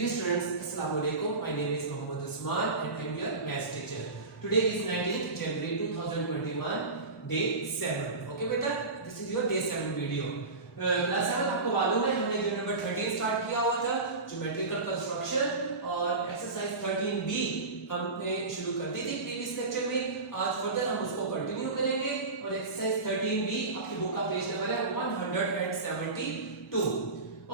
Dear students, Assalamu alaikum. My name is Mohammad Usman and I am your maths teacher. Today is 19th January 2021, day 7. Okay beta, this is your day 7 video. Class 7 आपको मालूम है हमने unit number 13 start किया हुआ था, geometrical construction, और exercise 13b हमने शुरू कर दी थी प्रीवियस लेक्चर में. आज फर्दर हम उसको कंटिन्यू करेंगे और एक्सरसाइज 13b आपकी बुक का पेज नंबर है 172.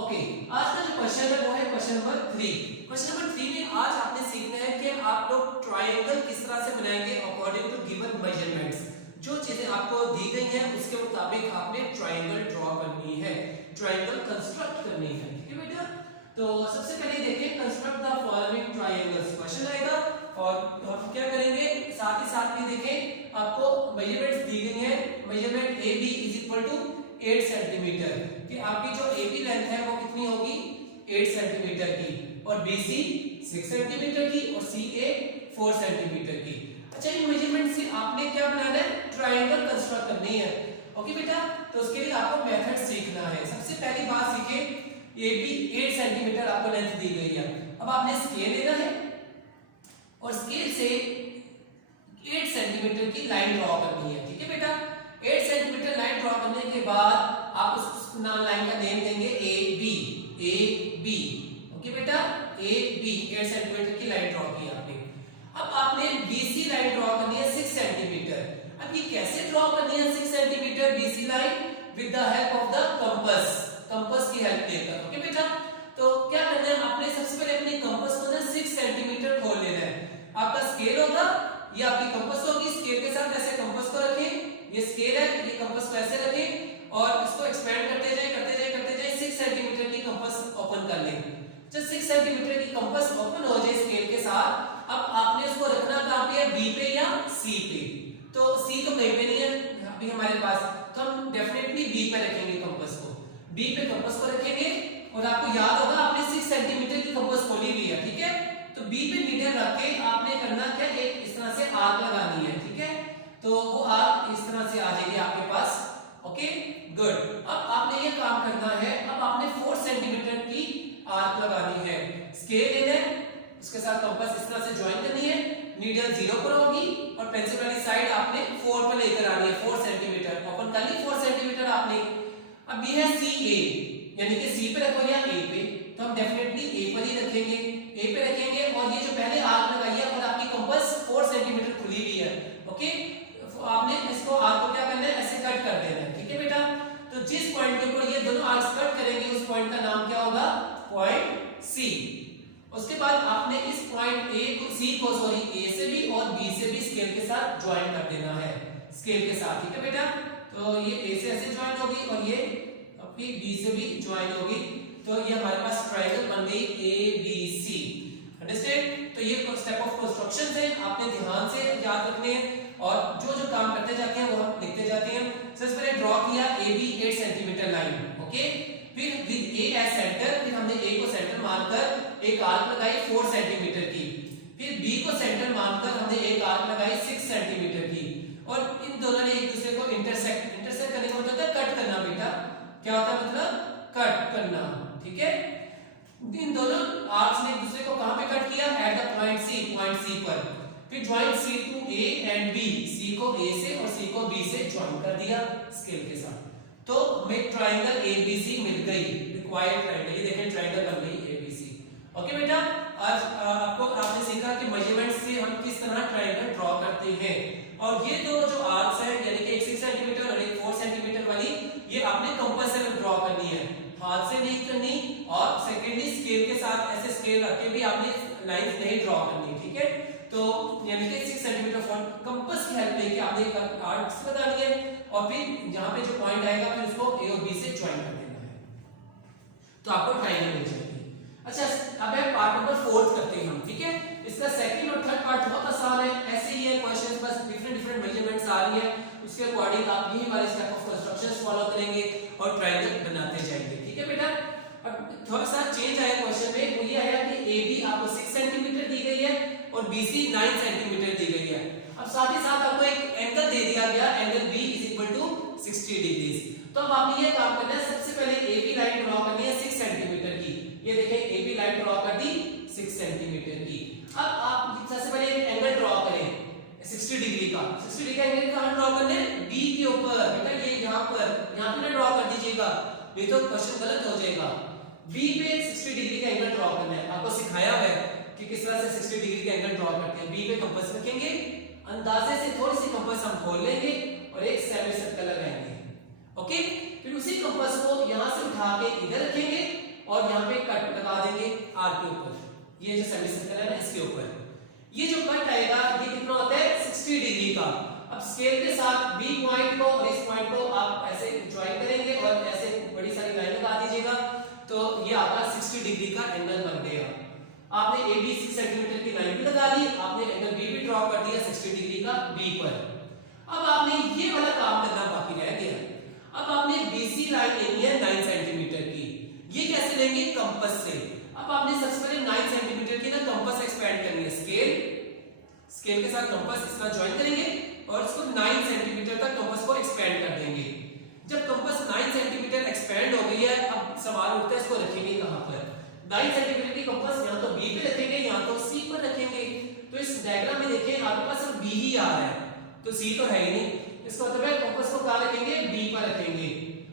ओके, आज का जो क्वेश्चन है वो है क्वेश्चन नंबर 3. क्वेश्चन नंबर 3 में आज आपने सीखना है कि आप लोग ट्रायंगल किस तरह से बनाएंगे अकॉर्डिंग टू गिवन मेजरमेंट्स. जो चीजें आपको दी गई हैं उसके मुताबिक आपने ट्रायंगल ड्रॉ करनी है, ट्रायंगल कंस्ट्रक्ट करनी है. ठीक है बेटा, तो सबसे पहले देखें construct the following triangles question आएगा और हम क्या करेंगे साथ ही साथ में देखें आपको मेजरमेंट्स दी गई हैं. मेजरमेंट AB = 8 सेंटीमीटर कि आपकी जो AB लेंथ है वो कितनी होगी 8 सेंटीमीटर की, और BC 6 सेंटीमीटर की और CA 4 सेंटीमीटर की. अच्छा, इन मेजरमेंट से आपने क्या बनाना है, ट्रायंगल कंस्ट्रक्ट करनी है. ओके बेटा, तो उसके लिए आपको मेथड सीखना है. सबसे पहली बात सीखें, AB 8 सेंटीमीटर आपको लेंथ दी गई है. अब आपने स्केल लेना है और स्केल से 8 सेंटीमीटर की लाइन ड्रॉ करनी है. ठीक है बेटा, 8 सेंटीमीटर लाइन ड्रॉ करने के बाद आप उस लाइन का नेम देंगे AB. ओके बेटा, AB 8 सेंटीमीटर की लाइन ड्रॉ की आपने. अब आपने BC लाइन ड्रॉ करनी है 6 सेंटीमीटर. अब ये कैसे ड्रॉ करनी है 6 centimetre BC line? With the help of the compass की हेल्प लेकर. ओके बेटा, तो क्या करना है आपने सबसे पहले अपने कंपास को ना 6 सेंटीमीटर खोल लेना है. आपका स्केल होगा, ये आपकी कंपास होगी. स्केल के साथ ऐसे कंपास को रखें, ये स्केल है, ये कंपास को ऐसे रखें और इसको एक्सपेंड करते जाए 6 सेंटीमीटर की कंपास ओपन कर लें. जब 6 सेंटीमीटर की कंपास ओपन हो जाए स्केल के साथ, अब आपने उसको रखना कहां पे है, B पे या C पे. तो C तो कहीं पे नहीं है अभी हमारे पास, तो हम डेफिनेटली B पे रखेंगे कंपास को. B पे कंपास को रखेंगे और आपको याद होगा आपने 6 सेंटीमीटर की कंपास खोली हुई है. ठीक है, तो B पे नीडल रख के आपने करना क्या, एक इस तरह से आर्क लगानी है. ठीक है, तो वो आर्क इस तरह से आ जाएगी आपके पास. Okay good. अब आपने ये काम करना है, अब आपने 4 सेंटीमीटर की आर्क लगानी है. स्केल लेना है, उसके साथ कंपास इस तरह से ज्वाइन करनी है. नीडल 0 पर होगी और पेंसिल वाली साइड आपने 4 पर लेकर आनी है. 4 सेंटीमीटर ओपन कर ली, 4 सेंटीमीटर आपने. अब ये है CA, यानी कि C पे रखो या A पे, तो हम डेफिनेटली A पर ही रखेंगे. A पे रखेंगे और ये जो पहले आर्क लगाई है और आपकी कंपास 4 सेंटीमीटर खुली हुई है. ओके, आपने इसको आर्क को क्या करना है, ऐसे कट कर देना है. ठीक है बेटा, तो जिस पॉइंट के ऊपर ये दोनों आर्क्स कट करेंगे उस पॉइंट का नाम क्या होगा, पॉइंट C. उसके बाद आपने इस पॉइंट C को A से भी और B से भी स्केल के साथ ज्वाइन कर देना है, स्केल के साथ. ठीक है बेटा, तो ये A से ऐसे ज्वाइन होगी और ये अपनी B से भी ज्वाइन होगी. तो ये हमारे पास ट्रायंगल बन गई ABC. अंडरस्टैंड? तो ये स्टेप ऑफ कंस्ट्रक्शन है, आपने ध्यान से याद रखने हैं और जो जो काम करते जाते हैं वो हम लिखते जाते हैं. सबसे पहले ड्रॉ किया AB 8 सेंटीमीटर लाइन. ओके, फिर विद A एज सेंटर, फिर हमने A को सेंटर मानकर एक आर्क लगाई 4 सेंटीमीटर की. फिर B को सेंटर मानकर हमने एक आर्क लगाई 6 सेंटीमीटर की. और इन दोनों ने एक दूसरे को इंटरसेक्ट करने का मतलब कट करना. बेटा क्या होता है, मतलब कट करना. ठीक है, इन दोनों आर्क्स ने एक दूसरे को कहां पे कट किया, एट द पॉइंट C पर. फिर join C to A and B, C को A से और C को B से ज्वाइन कर दिया स्केल के साथ. तो हमें ट्रायंगल ABC मिल गई, रिक्वायर्ड ट्रायंगल. ये देखें ट्रायंगल बन गई ABC. ओके बेटा, आज आपने सीखा कि मेजरमेंट से हम किस तरह ट्रायंगल ड्रॉ करते हैं. और ये दो जो आर्क्स हैं, यानी कि एक 6 सेंटीमीटर और एक 4 सेंटीमीटर वाली, ये आपने कंपास से ड्रॉ करनी है, हाथ से नहीं करनी. और सेकेंडली स्केल के साथ ऐसे स्केल रख के भी आपने लाइंस नहीं ड्रॉ करनी. ठीक है, तो यानी कि 6 सेंटीमीटर फॉन्ट कंपास की हेल्प लेके आपने एक आर्क्स लगानी है और फिर यहां पे जो पॉइंट आएगा फिर उसको A और B से ज्वाइन कर देना है, तो आपको ट्रायंगल मिल जाएगी. अच्छा, अब है पार्ट नंबर 4 करते हैं हम. ठीक है, इसका सेकंड और थर्ड पार्ट बहुत आसान है, ऐसे ही है क्वेश्चंस, बस डिफरेंट मेजरमेंट्स आ रही है, उसके अकॉर्डिंग आप यही वाले स्टेप ऑफ कंस्ट्रक्शंस फॉलो करेंगे और ट्रायंगल बनाते जाएंगे. ठीक है बेटा, अब थोड़ा सा चेंज आया क्वेश्चन में, वो ये आया कि AB आपको 6 सेंटीमीटर दी गई है और BC 9 सेंटीमीटर दी गई है. अब साथ ही साथ आपको एक एंगल दे दिया गया, एंगल B = 60 डिग्री. तो अब आपने ये काम करना है, सबसे पहले AB लाइन ड्रॉ करनी है 6 सेंटीमीटर की. ये देखें AB लाइन ड्रॉ कर दी कीजिएगा, नहीं तो क्वेश्चन गलत हो जाएगा। बी पे 60 डिग्री का एंगल ड्रॉ करना है, आपको सिखाया हुआ है कि किस तरह से 60 डिग्री का एंगल ड्रॉ करते हैं। बी पे कंपास रखेंगे, अंदाजे से थोड़ी सी कंपास हम खोल लेंगे और एक सेमी सर्कल लगाएंगे। ओके, फिर उसी कंपास को यहां से उठा के इधर रखेंगे और यहां पे कट लगा देंगे आर के ऊपर, ये जो सेमी सर्कल है ना इसके ऊपर। ये जो कट आएगा ये कितना होता है 60 डिग्री का। अब स्केल के साथ बी पॉइंट को और इस पॉइंट को आप ऐसे ज्वाइन करेंगे और ऐसे बड़ी सारी लाइन लगा दीजिएगा, तो ये आपका 60 डिग्री का एंगल बन गया। आपने ए बी 6 सेंटीमीटर की लाइन भी लगा दी, आपने एंगल बी भी ड्रॉ कर दिया 60 डिग्री का बी पर। अब आपने ये वाला काम करना बाकी रह गया। अब आपने बीसी लाइन लेनी है 9 सेंटीमीटर की, ये कैसे लेंगे कंपास से। अब आपने सबसे पहले 9 सेंटीमीटर की ना कंपास एक्सपेंड करनी है, स्केल के साथ कंपास इसका ज्वाइन करेंगे और इसको 9 सेंटीमीटर तक कंपास को एक्सपेंड कर देंगे। जब कंपास 9 सेंटीमीटर एक्सपेंड हो गई है, अब सवाल उठता है इसको रखेंगे कहां पर। 9 सेंटीमीटर की कंपास यहां तो बी पे रखेंगे, यहां तो सी पर रखेंगे। तो इस डायग्राम में देखिए आपके पास सिर्फ बी ही आ रहा है, तो सी तो है ही नहीं। इसका मतलब है कंपास को कहां रखेंगे, बी पर रखेंगे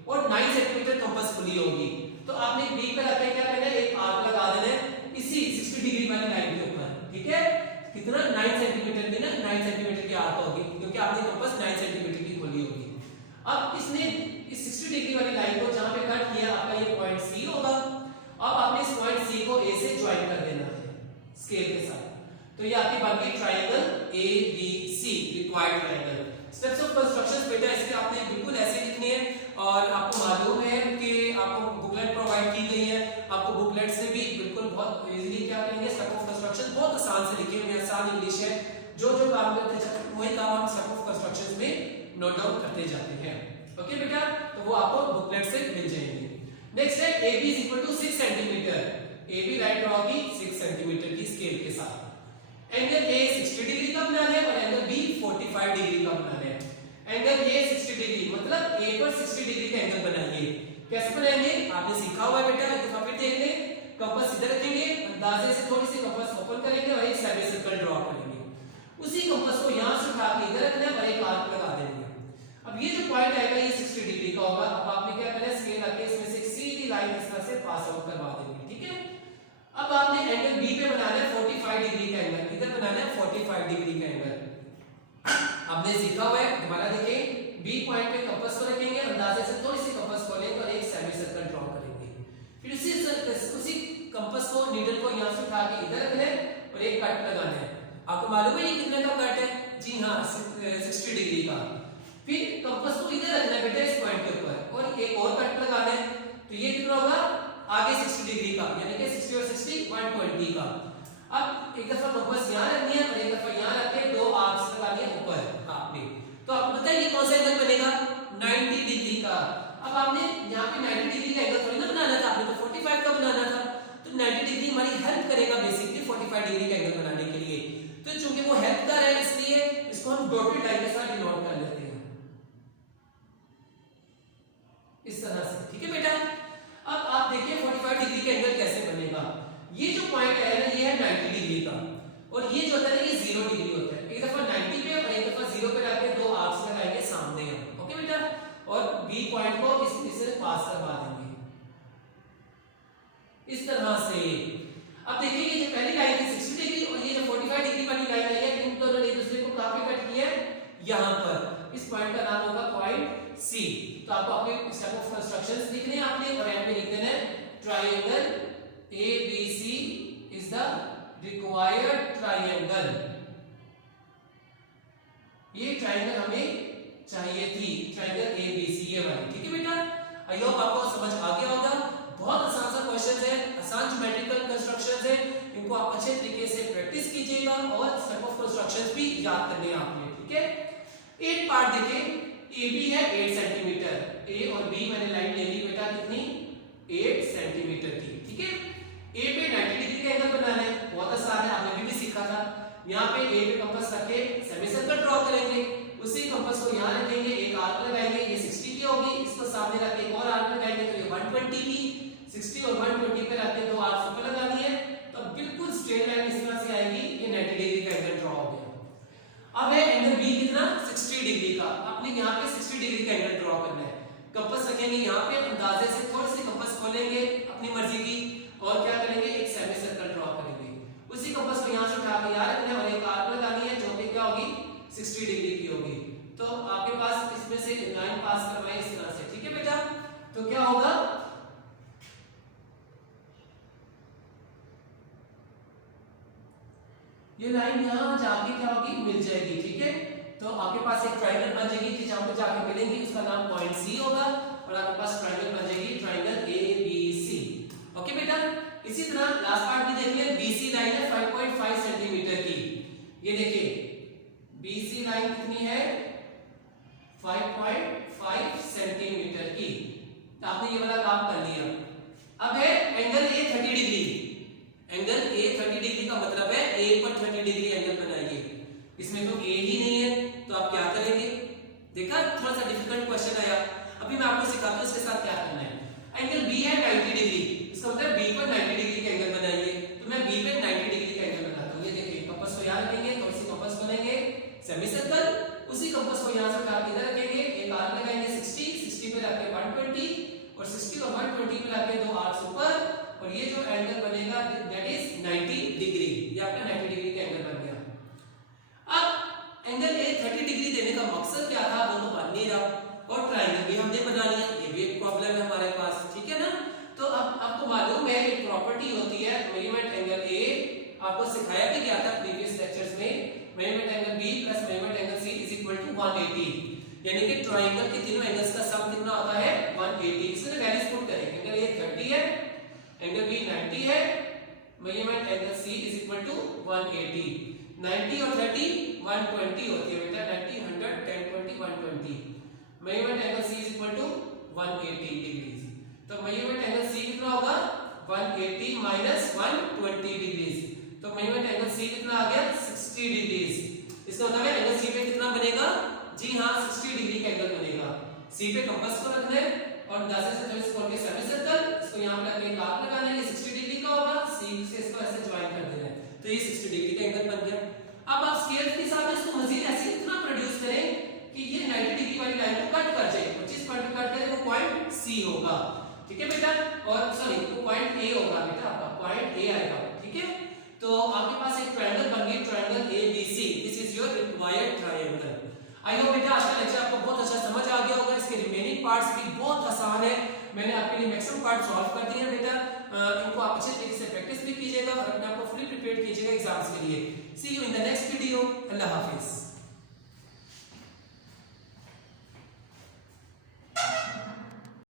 और 9 सेंटीमीटर कंपास खुली होगी। तो आपने बी पर रखे क्या करना है, एक आर्क लगा देना है इसी 60 डिग्री वाली लाइन के ऊपर। ठीक है, कितना 9 सेंटीमीटर की ना 9 सेंटीमीटर की आर्क होगी, क्योंकि आपने कंपास 9 सेंटीमीटर की खोली होगी। अब इसने इस 60 डिग्री वाली लाइन को जहां पे कट किया आपका ये पॉइंट सी होगा। अब आपने इस पॉइंट सी को ए से ज्वाइन कर देना है स्केल के साथ, तो ये आपकी बन गई triangle A B C, required triangle. Steps of construction बेटा इसके आपने बिल्कुल ऐसे लिखने हैं और आपको मालूम है कि आपको बुकलेट प्रोवाइड की गई है, आपको बुकलेट से भी बिल्कुल बहुत इजीली क्या करेंगे स्टेप ऑफ कंस्ट्रक्शन बहुत आसान से लिखे हुए, आसान इंग्लिश है। जो जो काम करते जाते हैं वही काम हम स्टेप ऑफ कंस्ट्रक्शन में नोट डाउन करते जाते हैं। ओके बेटा, तो वो आपको बुकलेट से मिल जाएंगे। नेक्स्ट है AB is equal to 6 centimetre. AB line draw की 6 सेंटीमीटर की स्केल के साथ। एंगल A 60 डिग्री का बनाना है और एंगल B 45 डिग्री का बनाना है। एंगल A 60 डिग्री मतलब A पर 60 डिग्री का एंगल बनाएंगे। कैसे बनाएंगे आपने सीखा हुआ है बेटा, एक दफा फिर देख लें। कंपास इधर रखेंगे, अंदाजे से थोड़ी सी कंपास ओपन करेंगे और एक सेमी सर्कल ड्रॉ करेंगे। उसी कंपास को यहां से उठा के इधर रखना है और एक आर्क लगा देंगे। अब ये जो पॉइंट आएगा ये 60 डिग्री का होगा। अब आपने क्या करना है, स्केल रख के इसमें से एक सीधी लाइन इस तरह से पास आउट करवा देंगे। ठीक है, अब आपने एंगल बी पे बनाना है 45 डिग्री का एंगल, इधर बनाना है 45 डिग्री का एंगल। आपने सीखा हुआ है, दोबारा देखिए। बी पॉइंट पे कंपास को रखेंगे, अंदाजे से थोड़ी सी कंपास खोलेंगे और एक सेमी सर्कल ड्रॉ करेंगे। फिर उसी कंपास को नीडल को यहां से उठा के इधर रखना है और एक कट लगाना है। आपको मालूम है ये कितने का कट है? जी हां, 60 डिग्री का। फिर कंपास को इधर रखना है बेटा इस पॉइंट के ऊपर और एक और कट लगाना है, तो ये कितना होगा आगे 60 डिग्री का, यानी कि 60 और 60 120 का। अब एक दफा कंपास यहां रखनी है और एक दफा यहां रख के दो आर्क्स लगानी है ऊपर आपने। तो आपको पता है ये कौन सा एंगल बनेगा 90 डिग्री का। अब आपने यहाँ पे 90 डिग्री का एंगल थोड़ी ना बनाना था, आपने तो 45 का बनाना था। तो 90 डिग्री हमारी हेल्प करेगा बेसिकली 45 डिग्री का एंगल बनाने के लिए। तो चूंकि वो हेल्प कर रहा है इसलिए इसको हम डॉटेड लाइन के साथ डिनोट कर लेते हैं इस तरह से। ठीक है बेटा, अब आप देखिए 45 डिग्री का एंगल कैसे बनेगा। ये जो पॉइंट है ना ये है 90 डिग्री का और ये जो होता है ना ये 0 डिग्री होता है। एक दफा 90 पे और एक दफा 0 पे रख के दो आर्क्स लगाएंगे सामने हम। ओके बेटा, और बी पॉइंट को इससे पास करवा देंगे इस तरह से। अब देखिए ये जो पहली लाइन थी 60 डिग्री और ये जो 45 डिग्री वाली लाइन आई है, इन दोनों ने एक दूसरे को कहां पे कट किया है, यहां पर। इस पॉइंट का नाम होगा पॉइंट सी। तो आपको अपने स्टेप ऑफ कंस्ट्रक्शंस लिखने हैं आपने और एंड में लिख देना है triangle ABC is the required triangle। ये ट्रायंगल हमें चाहिए थी, ट्रायंगल ABC ये वाली। ठीक है बेटा, आई होप आपको समझ आ गया होगा। बहुत आसान सा क्वेश्चन है, आसान ज्योमेट्रिकल कंस्ट्रक्शंस है, इनको आप अच्छे तरीके से प्रैक्टिस कीजिएगा और स्टेप ऑफ कंस्ट्रक्शंस भी याद करने हैं आपने। ठीक है, एक पार्ट देखिए AB है 8 सेंटीमीटर, A और B मैंने लाइन ले ली बेटा कितनी 8 सेंटीमीटर की। ठीक है, A पे 90 डिग्री का एंगल बनाना है, बहुत आसान है, आपने भी सीखा था। यहाँ पे A पे कंपास रखे सेमी सर्कल ड्रॉ करेंगे, उसी कंपास को यहाँ रखेंगे, एक आर्क लगाएंगे, ये 60 की होगी, इसको सामने रख के एक और आर्क लगाएंगे तो ये 120 की। 60 और 120 पे रख के दो आर्क्स ऊपर लगानी है, तो बिल्कुल स्ट्रेट लाइन इस तरह से आएगी। ये 90 डिग्री का एंगल ड्रॉ हो गया। अब है एंगल B कितना 60 डिग्री का, आपने यहाँ पे 60 डिग्री का एंगल ड्रॉ करना है। कंपास रखेंगे यहाँ पे, अंदाजे से थोड़ी सी कंपास खोलेंगे अपनी मर्जी की और क्या करेंगे, एक सेमी सर्कल ड्रॉ करेंगे। उसी कंपास को यहाँ से उठा के यहाँ रखना है और एक आर्क लगानी है जो कि क्या होगी 60 डिग्री की होगी। तो आपके पास इसमें से लाइन पास करवाएं इस तरह से, ठीक है बेटा। तो क्या होगा, ये लाइन यहाँ जाके क्या होगी, मिल जाएगी, ठीक है। तो आपके पास एक ट्रायंगल बन जाएगी जहां पे जाके मिलेंगी, उसका नाम पॉइंट सी होगा और आपके पास ट्रायंगल बन जाएगी, ट्रायंगल एबीसी। ओके बेटा, इसी तरह लास्ट पार्ट भी देखिए, बीसी लाइन है 5.5 सेंटीमीटर की। ये देखिए बीसी लाइन कितनी है, 5.5 सेंटीमीटर की। तो आपने ये वाला काम कर लिया। अब है angle A 30 degree. Angle A 30 degree का मतलब है ए पर 30 डिग्री एंगल बनाइए। इसमें तो ए ही नहीं है तो आप क्या करेंगे, देखा थोड़ा सा डिफिकल्ट क्वेश्चन आया। अभी मैं आपको सिखाता हूं इसके साथ क्या करना है। एंगल बी है 90 डिग्री, इसका मतलब बी पर 90 डिग्री का एंगल बनाइए। तो मैं बी पे 90 डिग्री का एंगल बनाता हूं। ये देखिए कंपास को यहां रखेंगे, थोड़ी सी कंपास बनाएंगे सेमी सर्कल, उसी कंपास को यहां से उठा के इधर रखेंगे, एक आर्क लगाएंगे 60 पे रख के 120 और 60 और 120 पे रख के दो आर्क्स ऊपर, और ये जो एंगल बनेगा दैट इज 90 डिग्री। ये आपका 90 डिग्री का एंगल बन गया। अब एंगल ए 30 डिग्री देने का मकसद क्या था वो तो बन नहीं रहा, और ट्रायंगल भी हमने बना लिया, ये भी एक प्रॉब्लम है हमारे पास, ठीक है ना। तो अब आपको मालूम है एक प्रॉपर्टी होती है मेजरमेंट एंगल ए, आपको सिखाया भी गया था प्रीवियस लेक्चर्स में। Measurement angle B plus measurement angle C is equal to 180, यानी कि ट्रायंगल के तीनों एंगल्स का सम कितना होता है 180। इसमें वैल्यूज पुट करेंगे, एंगल ए 30 है, एंगल बी 90 है, measurement angle C is equal to 180। 90 और 30 120 होती है बेटा, 90 100 10 20 120। Measurement angle C is equal to 180 degrees. तो मेजरमेंट एंगल सी कितना होगा 180 माइनस 120 डिग्रीज। तो मेजरमेंट एंगल सी कितना आ गया 60 डिग्रीज। इसका मतलब है एंगल सी पे कितना बनेगा, जी हां 60 डिग्री का एंगल बनेगा। सी पे कंपास को रखना है और अंदाजे से थोड़ी सी खोल के सेमी सर्कल, इसको यहां पे रख के आर्क लगाना है, ये 60 डिग्री का होगा, सी से इसको ऐसे ज्वाइन कर देना है, तो ये 60 डिग्री का एंगल बन गया। अब आप स्केल के साथ इसको मजीद ऐसे इतना प्रोड्यूस करें कि ये 90 डिग्री वाली लाइन को कट कर जाए, 25 पॉइंट पे कट करे वो पॉइंट सी होगा, ठीक है बेटा। और सॉरी वो पॉइंट ए होगा बेटा, आपका पॉइंट ए आएगा, ठीक है। तो आपके पास एक ट्रायंगल बन गया, triangle ABC, this is your required triangle. I hope बेटा आज का लेक्चर आपको बहुत अच्छा समझ आ गया होगा। इसके रिमेनिंग पार्ट्स भी बहुत आसान है, मैंने आपके लिए मैक्सिमम पार्ट सॉल्व कर दिए हैं बेटा। इनको आप अच्छे तरीके से प्रैक्टिस भी कीजिएगा और अपने आप को फुली प्रिपेयर्ड कीजिएगा एग्जाम्स के लिए। See you in the next video, अल्लाह हाफिज।